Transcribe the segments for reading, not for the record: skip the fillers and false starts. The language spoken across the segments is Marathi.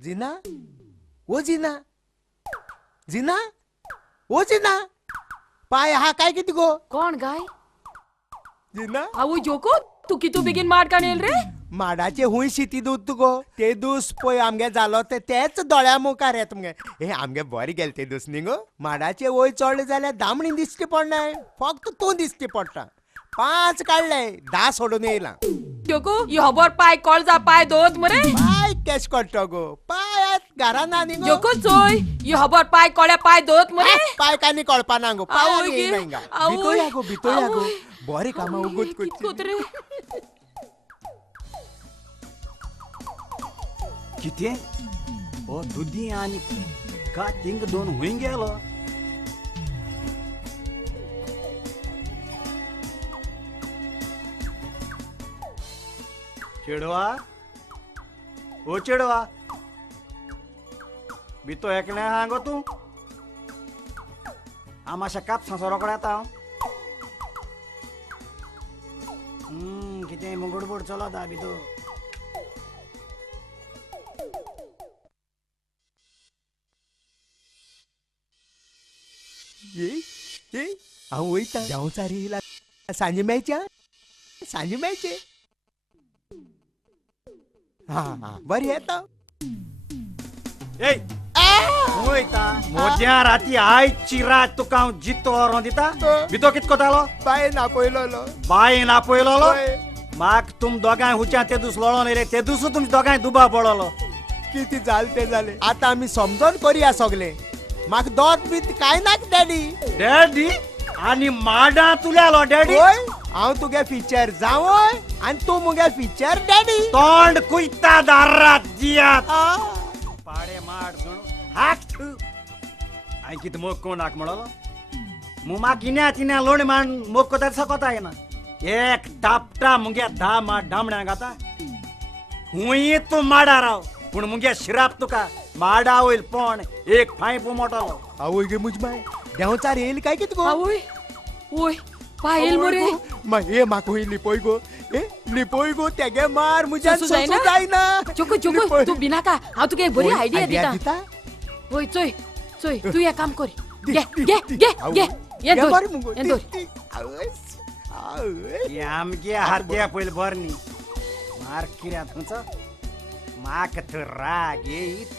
जिना ओ जिना जिना ओ जिना पाय हा काय किती गो कोण गाय जिना अवू जोको तू कितू बेगीन माड काणेल रे माडाचे हुंय शिती दूध तुगो ते दूस पय आमगे जालो तेच दोळ्या मुखार येत मगे हे आमगे बरे गेले ते दूस न्ही गो माडाचे वय चडले जाल्यार दामणी दिसती पडनाय फक्त तू दिसती पडटा 5 काढले 10 सोडून येयला जोको यो हबर पाय कळजा पाय दोत मरे पाय कॅश काडटा गो पाय घरा ना न्ही गो जोको चोय यो हबर पाय कळ्या पाय दोत मरे पाय कानी कळपा ना गो पाय आवय गे, आवय. भितोया गो भितोया गो आवय. बरे कामा उगत कितकोत रे किती ओ दुधी आणि का तिंग दोन होईन गेलो चेडवा ओ चेडवा मी तो एकने हांगो तू आमाशा कापसा रोकडा येता कितें मुगडबोड चलता भितो ये हांव वयता देंवचार येयला सांजे मेळच्या सांजे मेळचे हा हा बरें येता ए वयता मोद्या राती आयची रात तुका हांव जितो व्हरोन दिता भितो कित कोतालो बाय नापयलो बायेन आपयलो म्हाक तुम दोगांय हुच्या ते दीस लोळोन येयले ते दीस तुमचे दोगांय दुबाव पडलो किती जाल ते जाले आतां आमी समजोन करया सगले म्हाका दोत बीत काय नाक डॅडी डॅडी आणि माडा तुल्यालो डॅडी ओय हांव तुगे फिचर जावोय आनी तूं मुगे फिचर डॅडी तोंड कुयता दारात दियात आ, पाडे माड सुणू हाक थू हांवें कितें मोग कोण हाक म्हणलो मुमाक इन्या तिन्या लोण मान मोग कोता सकता येना एक दापटा मुगे 10 माड डामण्या घाता हुंय तूं माडा राव पूण मुगे शिराप तुका माडा वयल पण एक फांय मोटलो आवय गे मुज बाय देंवचार येयली काय कितें गो आवय ओय पाय येल मरे हे म्हाका हुंय लिपोय गो ए लिपोय गो तेगे मार मुज्यान सोसू सोसू जायना? जायना जोको जोको तू बिनाका हांव तुका एक बरी आयडिया दिता दिता ओय चोय चोय तू एक काम कर गे गे गे गे ये गे दोर बरें मुगो. ये दोर आवय, आवय. हे आमगे हाद्या पयलीं बरें न्ही मार किऱ्या तुमचो म्हाक तर राग येयत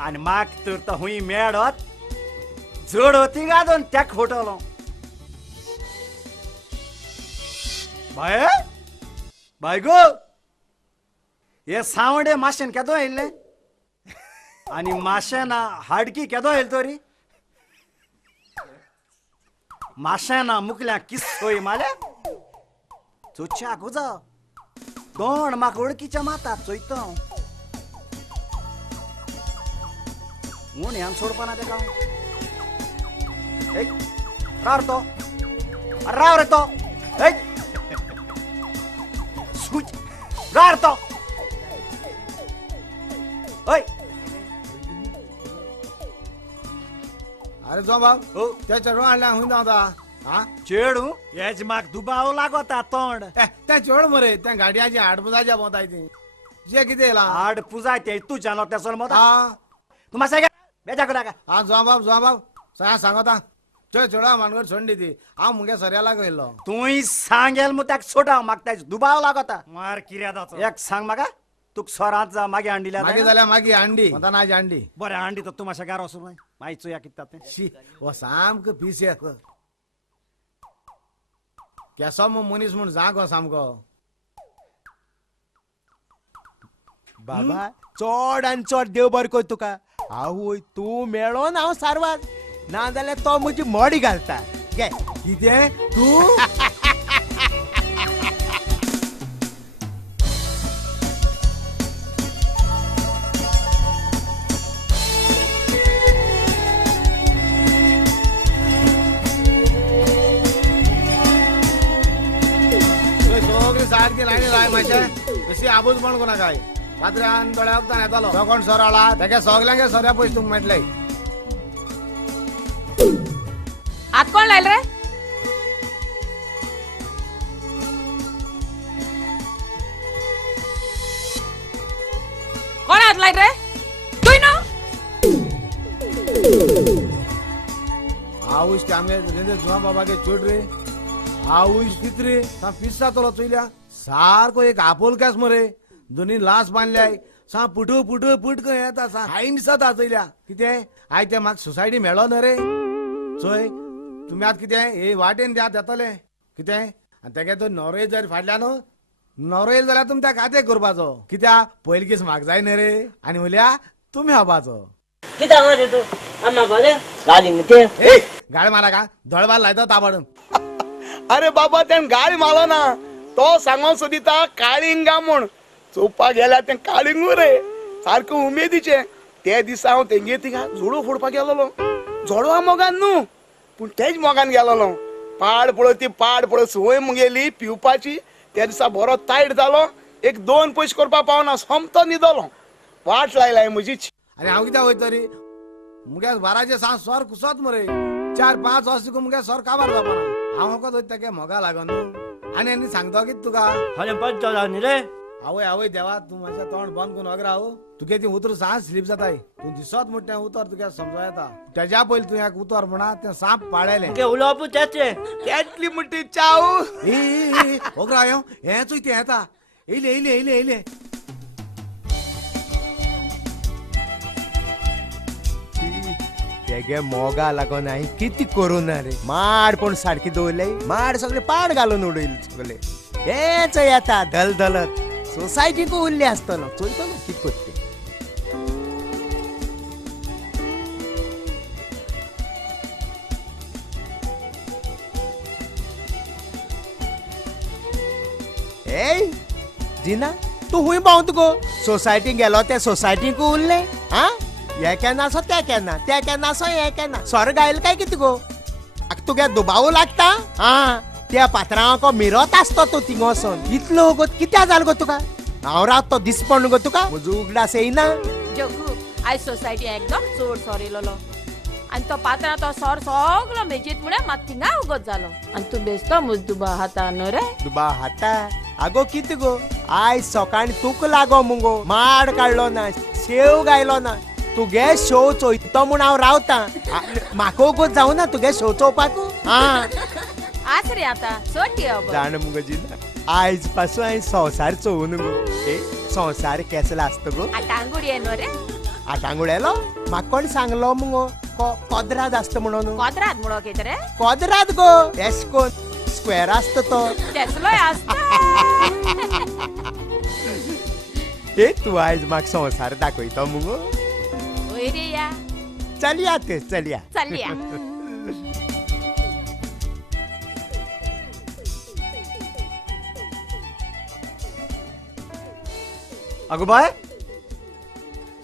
आनी म्हाक तर तो हुंय मेळत जड होती गादोन त्याक फोटवलो बाय बाय गो हे सावडे माशेन केदो येयल्ले आनी माशेना हाडकी केदो येयल तरी माशेना मुकल्या किस्सोय माले चोच्या गुजा दोन म्हाका वळखीच्या मातात चोयता म्हूण ह्यान सोडपाना तेका राव रे तो राव रे तो सुच राव रे तो अरे जो बाब हो त्या चेडवा हाडल्या हुंय दावता हा चेडू हेज म्हाका दुबाव लागता तोंड त्या चेड मरे त्या गाडयाची हाडपुजाच्या बोताय ती जे कितें येला हाड पुजाय ते तू जानो त्या सोल मोता हा तू मासा बेजा करा हा जो बाब सांगता चेड चेडवा मानगर सोडली ती हांव मुगे सऱ्याला गेल्लो तुय सांगेल मग त्याक सोडा म्हाका त्याच दुबाव लागता मार किऱ्यादाचो एक सांग म्हाका तुक सोरात जा मागे हांडिल्या मागी जाल्यार मागी हांडी म्हणटा नाजी हांडी बरें हांडी तर तू मातशें गारो वचूं मायचो या कित्ता तें शी हो सामको पीस येत केसो मनीस म्हूण जा गो सामको बाबा चड आनी चड देव बरें कर तुका आवय तूं मेळोन हांव सारवार ना जाल्यार तो म्हजी मडी घालता घे कितें तूं सगळी सारकी लायनी लाय मातशें तशी आबूज पण कोणा काय फातऱ्यान दोळ्या वखदान येतालो तो कोण सर आला तेगे सगल्यांगे सऱ्या पयस तुमकां मेळटले आत कोण लायल रे कोण हात लायल रे आवुस ते आमगे रेंदे जुवा बाबागे चोड रे आवुस तित्रे सा पिस्सा तोलो चोयल्या सारको एक आपोलकास मरे दोन्ही लास बांधल्याय सा पुटू पुटू पुटक येता सा हाईन सदा चोयल्या किते आय ते म्हाका सोसायटी मेळो ना रे चोय तुम्ही आत किते हे वाटेन द्या देतले किते आनी तेगे तो नवरे जर फाडल्या न्हू नवरो येयलो जाल्यार तुमी त्या खाते करपाचो कित्या पयली केस म्हाका जाय न्ही रे आनी उल्या तुमी हावपाचो किती आवाज येतो आम्हा बोले गाडी ते ए गाडी मारा का दळबार लायता ताबडून अरे बाबा त्यान गाळी मारलो ना तो सांगो सोदिता काळिंगा म्हूण चोवपाक गेल्यार तें काळिंगू रे सारको उमेदीचे ते दिसा हांव तेंगे थिंगा झोडू फोडपाक गेलोलो झोडवा मोगान न्हू पूण तेच मोगान गेलोलो पाड पळय ती पाड पळय संवय मुगेली पिवपाची त्या दिसा बरो तायट जालो एक 2 पयशे करपाक पावना सोमतो न्हिदलो वाट लायलाय म्हजीच आनी हांव कित्याक वयता रे मुगे बाराचे सांज सोर कुसोत मरे 4-5 वर्स मुगे सोर काबार जावपाना हांव वखद वयता तेगे मोगा लागोन न्हू आनी सांगता कितें तुका हले पंच न्ही रे आवय आवय देवा तू माझ्या तोंड बंद करून अगर राहू तुगे ती उतर सांज स्लीप जाताय तू दिसत मोठ्या उतर तुगे समजा येता तेज्या पयलीं तू एक उतर म्हणा ते साप पाळेले तुगे उलोवप तेचे त्यातली मुठी चाव ओगरा हेच ते येता येयले येयले येयले येयले तेगे मोगा लागून हांवें कितें करूं ना रे माड पण सारकी दवरले माड सगळे पाड घालून उडयले सगळे हेच येता धलधलत सोसायटीक उरले आसतलो चोयतलो कितें करते ए जिना तू हुंय पावत गो सोसायटीक गेलो ते सोसायटीक उरले हा हे केन्ना असो ते केन्ना असो हे केन्ना सोर गायल काय कितें गो तुगे दुबाव लागता हा त्या पात्रांको मिरत आसतो तूं थिंग वचोन इतलो गो कित्याक जाल गो तुका हांव रावत तो दिसपण गो तुका म्हजो उगडास येयना जगू आयज सोसायटी एकदम चड सोर येयलो आनी तो पात्रां तो सोर सगलो मेजीत म्हळ्यार मात थिंगा उगत जालो आनी तूं बेसतो मुद्दुबा हाता न्हू रे दुबा हाता आगो कितें गो आयज सकाळी तुका लागो मुगो माड काडलो ना शेव गायलो ना तुगे शो चोयतो म्हूण हांव रावतां म्हाका उगत जावना तुगे शो चोवपाक हा आस रे आतां चड घेवप जाण मुगो जिना आयज पासून हांवें संवसार चोवून गो ए संवसार केसलो आसता गो आटांगुडी ये न्हू रे आटांगुडेलो म्हाका कोण सांगलो मुगो कोदराद आसता म्हणून कोदरात म्हणो कितें रे कोदराद गो एश कोन स्क्वेअर आसता तो तेसलोय आसता ए तूं आयज म्हाका संवसार दाखयतो मुगो वय रे या चलया ते चलया चलया अगो बाय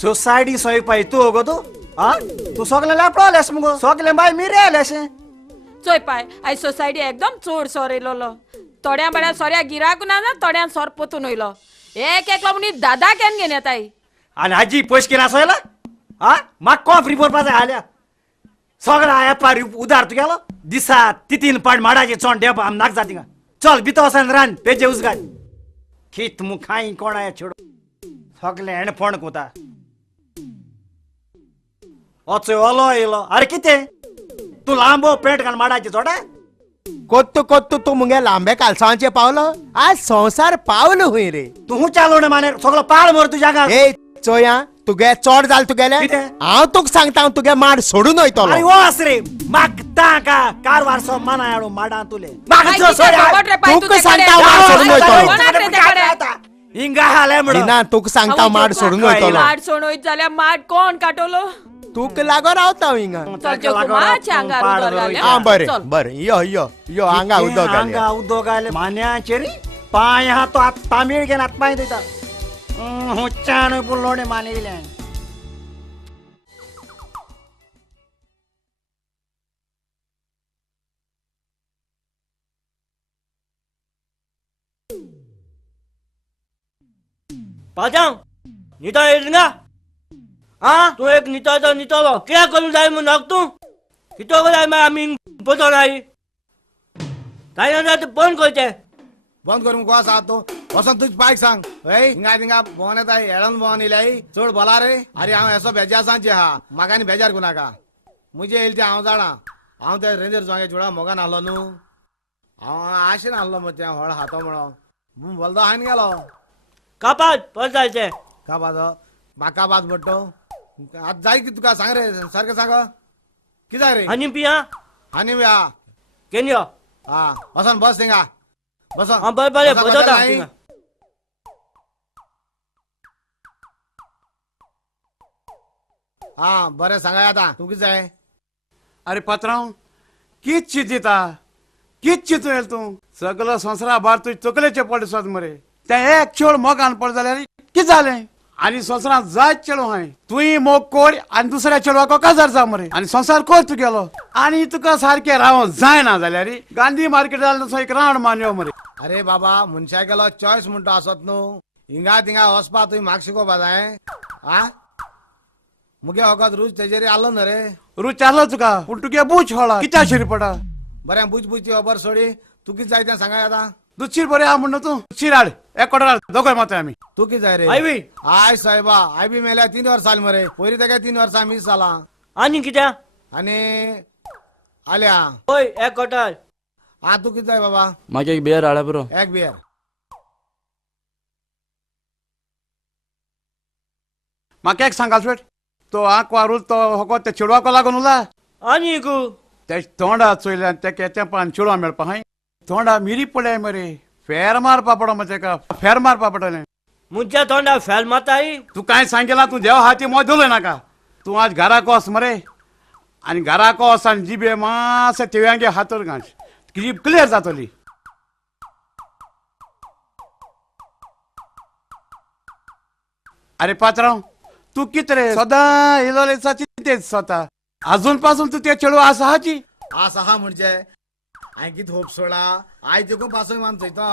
सोसायटी सोयपाय तू होगो तू हा तू सगळे पळलेस मुगो सगळे बाय मिरे आलेस चोय पाय आयज सोसायटी एकदम चड सोर येयलो थोड्या बड्या सोऱ्या गिराक ना थोड्यान सोर पोतून वयलो एक एकलो मनी दादा केन घेवन येताय आणि आजी पयस किना सोयला हा म्हाका कोण फ्री करपा जाय आल्या सगळा येपार उदार तुगेलो दिसा तितीन पाड माडाचे चोंड देप आम नाक जाती चल भितर वचन रान पेजे उजगाय खीत मुखाई कोणा छेडो सगळे हेणफोण कोता ओचो ओलो येयलो अरे कितें तू लांबो पेंट घाल माडाचे चोडा कोत्तू तू मुगे लांबे कालसांचे पावलो आज संवसार पावलो हुंय रे तू चालो ना माने सगळो पाळ मर तुझ्या गा ए चोया तुगे चोड जाल तुगेले कितें? हांव तुका सांगता हांव तुगे माड सोडून अरे वयतलो वास रे मागता का कारवार सो माना हाडू माडा तुले पाय कितें खबर रे, पाय तुका तुझे सांगता कडेन. हांव माड सोडून पाय वयतलो कोणाक रे तेकडे? हिंगा हाले म्हणून ना तुका सांगता हांव माड सोडून वयतलो माड सोडून वयत जाल्यार माड कोण काटोलो तुका लागो रावता हांव हिंगा चल जोकू मातशें आंगार उदक घाल, हा बरें चल. बरें यो यो यो हांगा उदक घाल हांगा उदक घाले मान्याचे रे पाय हा तो आत तामीळ घेन आत पाय दिता हुच्चान पुलोडे मानिले पाजांग निता येयलिंगा हा तू एक निताचो नितलो कित्याक करून जाय म्हूण नाक तू कितो जाय मागीर आमी बसोन आई काय ना ते बंद करचे बंद करून को आसा तो वसंत तुझ पायक सांग हय हिंगा थिंगा भोवन येता हेळन भोवन येयल्याय चड बोला रे अरे हांव एसो बेजार सांचे हा म्हाका आनी बेजार करू नाका म्हजे येयले ते हांव जाणा हांव त्या रेंजर जागे चुडा मोगान आलो न्हू हांव आशेन आसलो मग त्या व्हड हातो म्हणो म्हूण बोलतो हायन गेलो कापात परत जायचें का बाजो म्हाका बाज पडटो आतां जाय की तुका सांग रे सारकें सांग कितें जाय रे आनी पिया आनी बी हा केन यो हा बसन बस थिंगा बस हां बरें बरें बसता थिंगा हा बरें सांगाय आतां तूं कितें जाय अरे पात्रांव कित चिंतिता कित चिंतूं तूं सगळो संवसारा भार तुजे तकलेचे पडसत मरे ते एक चेड मोगान पड जाल्यार कितें जालें आनी संवसारांत जायत चेडो हाय तुयी मोग कोड आनी दुसऱ्या चेडवाको काजार जा मरे आनी संवसार कोर तुगेलो आनी तुका सारकें रावों जायना जाल्यार गांधी मार्केटार तसो एक रावंड मारयो मरे अरे बाबा मनशा गेलो चॉयस म्हणटो आसत न्हू हिंगा थिंगा वचपा तुवें म्हाका शिकोवपा जाय आ मुगे वखद रूच तेजेर आलो न्हू रे रूच आलो तुका पूण तुगे बूच होला कित्या शिरी पडा बरें बुच बुच ती खबर सोडी तूं कितें जाय तें सांगाय आतां दुशीर बरें आहा म्हण तूं शीर हाड एक कोडर दोगोय मातय आमी तूं कितें जाय रे आय बी आय सायबा आय बी मेल्या 3 वर्सां जालीं मरे पयलीं तेका 3 वर्सां मिस जाला आनी कित्या आनी आल्या होय एक कोटार आ तूं कितें जाय बाबा म्हाका एक बियर हाडा पुरो एक बियर म्हाका एक सांगाल स्वेट तो आंक वारूल तो होको ते चेडवाको लागून उला आनी गो ते तोंडा चोयल्यान तेका तेंपान चेडवा मेळपा हाय तोंडा मिरी पडले मरे फेर मारपा पडो मरे तेका फेर मारपा पडलें मुज्या तोंडा फेल माताय तू कांय सांगला तू देवा हाती मोद दिलोय नाका तूं आज घराको वच मरे आनी घराको वच आनी जिबे मातशें तिव्यांगे हातोर घाल जीब क्लियर जातली अरे पात्रांव तू कितें रे सदां इलोले चिंतेत स्वता अजून पासून तू ते चेडवा आसा हाची आस आहा म्हणजे हांवें कितें होप सोडा आयज देखून पासून मान चयता